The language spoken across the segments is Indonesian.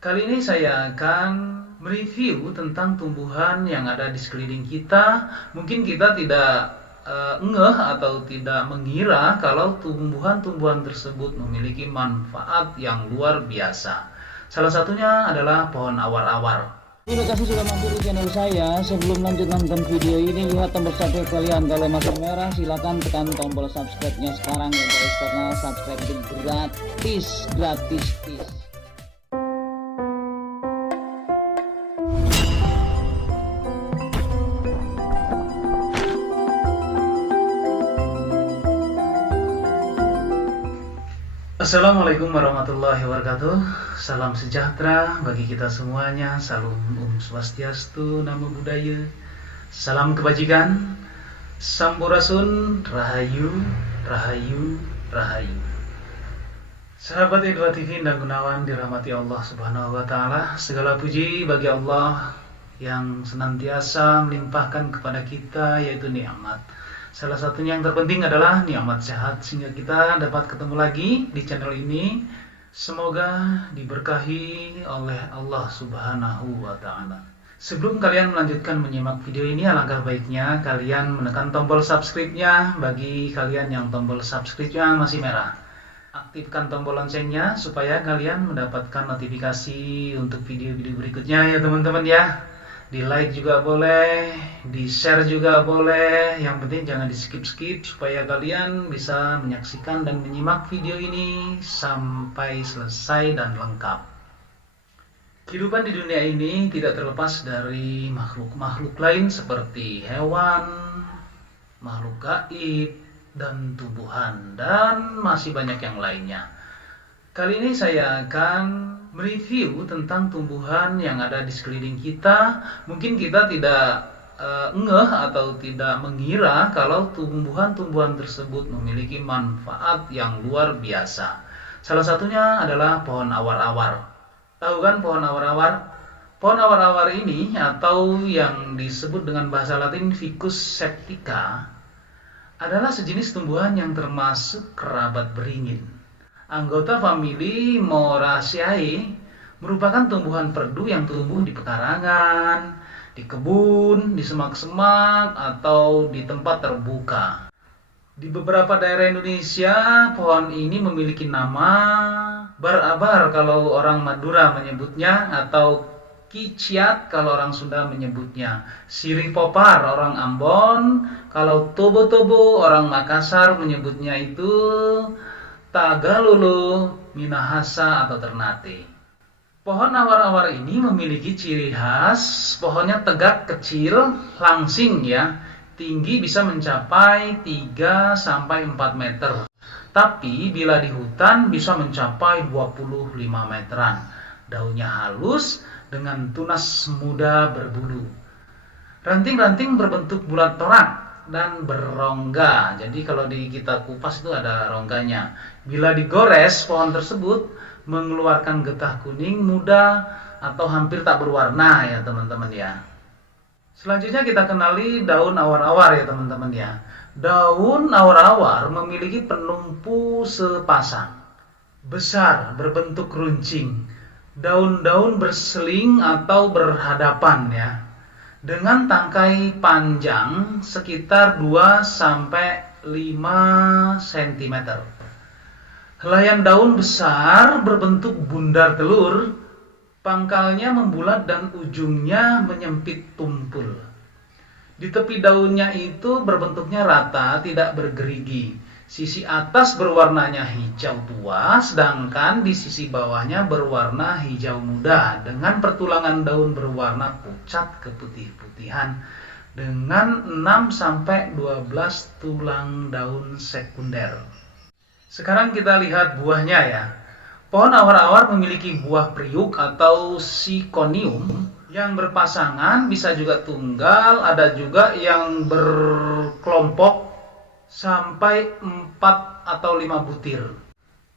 Kali ini saya akan mereview tentang tumbuhan yang ada di sekeliling kita. Mungkin kita tidak ngeh atau tidak mengira kalau tumbuhan-tumbuhan tersebut memiliki manfaat yang luar biasa. Salah satunya adalah pohon awar-awar. Terima kasih sudah mampir di channel saya. Sebelum lanjut nonton video ini, lihat tombol subscribe kalian. Kalau masih merah, silakan tekan tombol subscribe-nya sekarang ya guys, karena subscribe itu gratis. Assalamualaikum warahmatullahi wabarakatuh. Salam sejahtera bagi kita semuanya. Salam Swastiastu, Namo Buddhaya. Salam kebajikan. Sampurasun, Rahayu, Rahayu, Rahayu. Sahabat Edwa TV dan Gunawan dirahmati Allah Subhanahu wa taala. Segala puji bagi Allah yang senantiasa melimpahkan kepada kita yaitu nikmat. Salah satunya yang terpenting adalah nikmat sehat, sehingga kita dapat ketemu lagi di channel ini. Semoga diberkahi oleh Allah Subhanahu wa ta'ala. Sebelum kalian melanjutkan menyimak video ini, alangkah baiknya kalian menekan tombol subscribe-nya bagi kalian yang tombol subscribe-nya masih merah. Aktifkan tombol loncengnya supaya kalian mendapatkan notifikasi untuk video-video berikutnya ya teman-teman ya. Di like juga boleh, di share juga boleh, yang penting jangan di skip supaya kalian bisa menyaksikan dan menyimak video ini sampai selesai dan lengkap. Kehidupan di dunia ini tidak terlepas dari makhluk-makhluk lain seperti hewan, makhluk gaib, dan tumbuhan, dan masih banyak yang lainnya. Kali ini saya akan mereview tentang tumbuhan yang ada di sekeliling kita. Mungkin kita tidak ngeh atau tidak mengira kalau tumbuhan-tumbuhan tersebut memiliki manfaat yang luar biasa. Salah satunya adalah pohon awar-awar. Tahu kan pohon awar-awar? Pohon awar-awar ini atau yang disebut dengan bahasa Latin Ficus septica adalah sejenis tumbuhan yang termasuk kerabat beringin. Anggota famili Moraceae merupakan tumbuhan perdu yang tumbuh di pekarangan, di kebun, di semak-semak, atau di tempat terbuka. Di beberapa daerah Indonesia, pohon ini memiliki nama bar-abar kalau orang Madura menyebutnya, atau kiciat kalau orang Sunda menyebutnya, sirih popar orang Ambon, kalau tobo-tobo orang Makassar menyebutnya itu Tagalolo, Minahasa, atau Ternate. Pohon awar-awar ini memiliki ciri khas, pohonnya tegak, kecil, langsing ya, tinggi bisa mencapai 3-4 meter. Tapi bila di hutan bisa mencapai 25 meteran. Daunnya halus dengan tunas muda berbulu. Ranting-ranting berbentuk bulat torak dan berrongga. Jadi kalau kita kupas itu ada rongganya. Bila digores, pohon tersebut mengeluarkan getah kuning muda atau hampir tak berwarna ya teman-teman ya. Selanjutnya kita kenali daun awar-awar ya teman-teman ya. Daun awar-awar memiliki penumpu sepasang, besar, berbentuk runcing. Daun-daun berseling atau berhadapan ya, dengan tangkai panjang sekitar 2-5 cm. Helaian daun besar berbentuk bundar telur, pangkalnya membulat dan ujungnya menyempit tumpul. Di tepi daunnya itu berbentuknya rata, tidak bergerigi. Sisi atas berwarnanya hijau tua, sedangkan di sisi bawahnya berwarna hijau muda dengan pertulangan daun berwarna pucat keputih-putihan dengan 6-12 tulang daun sekunder. Sekarang kita lihat buahnya ya. Pohon awar-awar memiliki buah periuk atau sikonium yang berpasangan, bisa juga tunggal, ada juga yang berkelompok sampai 4 atau 5 butir.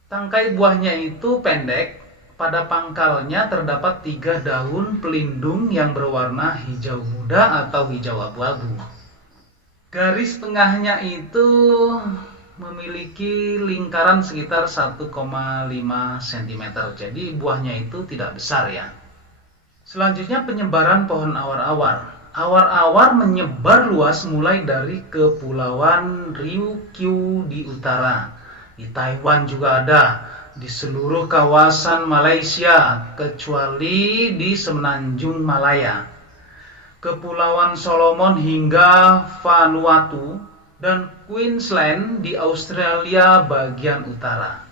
Tangkai buahnya itu pendek, pada pangkalnya terdapat 3 daun pelindung yang berwarna hijau muda atau hijau abu-abu. Garis tengahnya itu memiliki lingkaran sekitar 1,5 cm. Jadi buahnya itu tidak besar ya. Selanjutnya penyebaran pohon awar-awar. Awar-awar menyebar luas mulai dari Kepulauan Ryukyu di utara. Di Taiwan juga ada, di seluruh kawasan Malaysia kecuali di Semenanjung Malaya, Kepulauan Solomon hingga Vanuatu, dan Queensland di Australia bagian utara.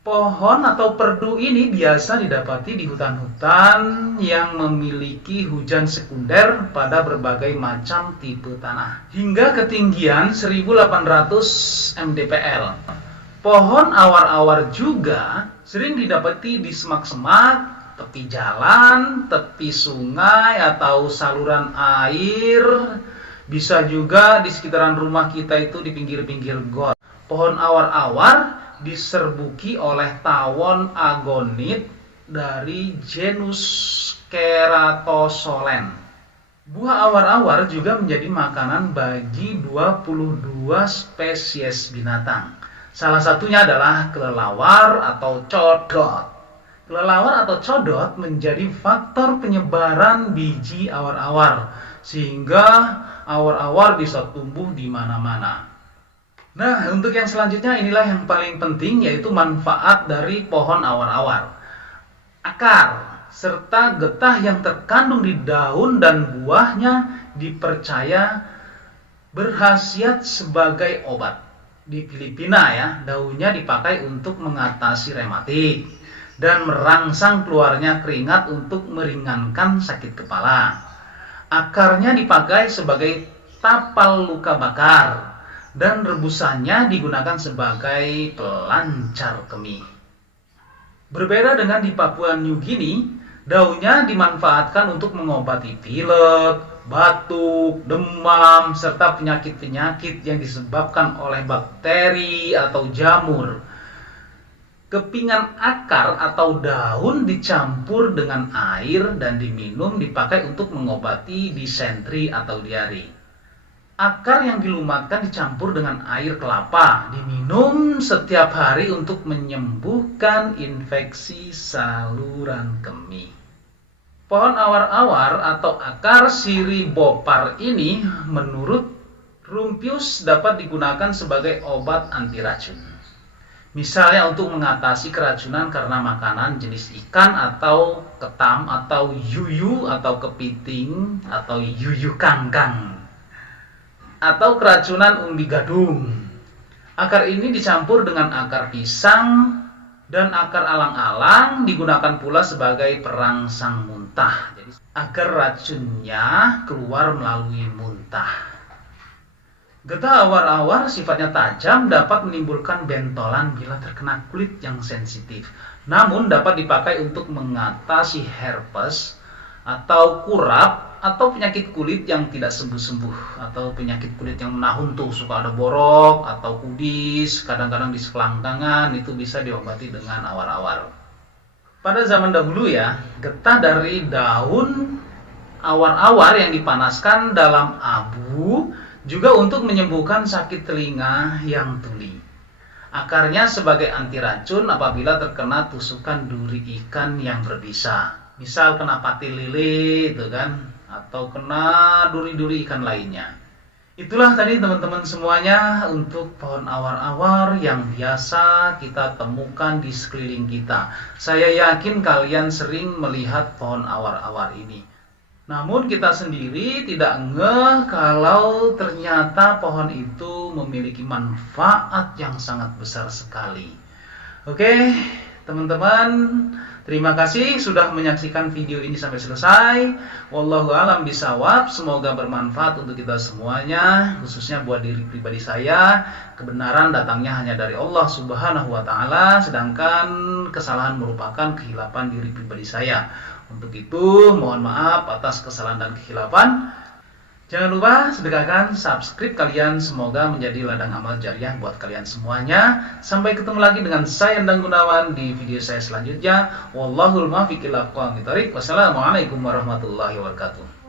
Pohon atau perdu ini biasa didapati di hutan-hutan yang memiliki hujan sekunder pada berbagai macam tipe tanah hingga ketinggian 1800 mdpl. Pohon awar-awar juga sering didapati di semak-semak, tepi jalan, tepi sungai atau saluran air. Bisa juga di sekitaran rumah kita itu di pinggir-pinggir got. Pohon awar-awar diserbuki oleh tawon agonit dari genus Keratosolen. Buah awar-awar juga menjadi makanan bagi 22 spesies binatang. Salah satunya adalah kelelawar atau codot. Kelelawar atau codot menjadi faktor penyebaran biji awar-awar, sehingga awar-awar bisa tumbuh di mana-mana. Nah, untuk yang selanjutnya inilah yang paling penting, yaitu manfaat dari pohon awar-awar. Akar serta getah yang terkandung di daun dan buahnya dipercaya berkhasiat sebagai obat. Di Filipina ya, daunnya dipakai untuk mengatasi rematik dan merangsang keluarnya keringat untuk meringankan sakit kepala. Akarnya dipakai sebagai tapal luka bakar dan rebusannya digunakan sebagai pelancar kemih. Berbeda dengan di Papua New Guinea, daunnya dimanfaatkan untuk mengobati pilek, batuk, demam, serta penyakit-penyakit yang disebabkan oleh bakteri atau jamur. Kepingan akar atau daun dicampur dengan air dan diminum dipakai untuk mengobati disentri atau diare. Akar yang dilumatkan dicampur dengan air kelapa, diminum setiap hari untuk menyembuhkan infeksi saluran kemih. Pohon awar-awar atau akar siribopar ini menurut Rumpius dapat digunakan sebagai obat anti racun. Misalnya untuk mengatasi keracunan karena makanan jenis ikan atau ketam atau yuyu atau kepiting atau yuyu kangkang, atau keracunan umbi gadung. Akar ini dicampur dengan akar pisang dan akar alang-alang digunakan pula sebagai perangsang muntah. Jadi agar racunnya keluar melalui muntah. Getah awar-awar sifatnya tajam, dapat menimbulkan bentolan bila terkena kulit yang sensitif. Namun dapat dipakai untuk mengatasi herpes atau kurap atau penyakit kulit yang tidak sembuh-sembuh, atau penyakit kulit yang menahun tuh, suka ada borok atau kudis, kadang-kadang di selangkangan, itu bisa diobati dengan awar-awar. Pada zaman dahulu ya, getah dari daun awar-awar yang dipanaskan dalam abu juga untuk menyembuhkan sakit telinga yang tuli. Akarnya sebagai anti racun apabila terkena tusukan duri ikan yang berbisa. Misal kena patil lele itu kan, atau kena duri-duri ikan lainnya. Itulah tadi teman-teman semuanya untuk pohon awar-awar yang biasa kita temukan di sekeliling kita. Saya yakin kalian sering melihat pohon awar-awar ini. Namun kita sendiri tidak ngeh kalau ternyata pohon itu memiliki manfaat yang sangat besar sekali. Oke, teman-teman, terima kasih sudah menyaksikan video ini sampai selesai. Wallahu a'lam bishawab. Semoga bermanfaat untuk kita semuanya, khususnya buat diri pribadi saya. Kebenaran datangnya hanya dari Allah Subhanahu wa taala, sedangkan kesalahan merupakan kehilapan diri pribadi saya. Untuk itu, mohon maaf atas kesalahan dan kekhilafan. Jangan lupa sedekahkan subscribe kalian, semoga menjadi ladang amal jariah buat kalian semuanya. Sampai ketemu lagi dengan saya Endang Gunawan di video saya selanjutnya. Wallahul muwaffiq ila aqwamit thoriq. Wassalamualaikum warahmatullahi wabarakatuh.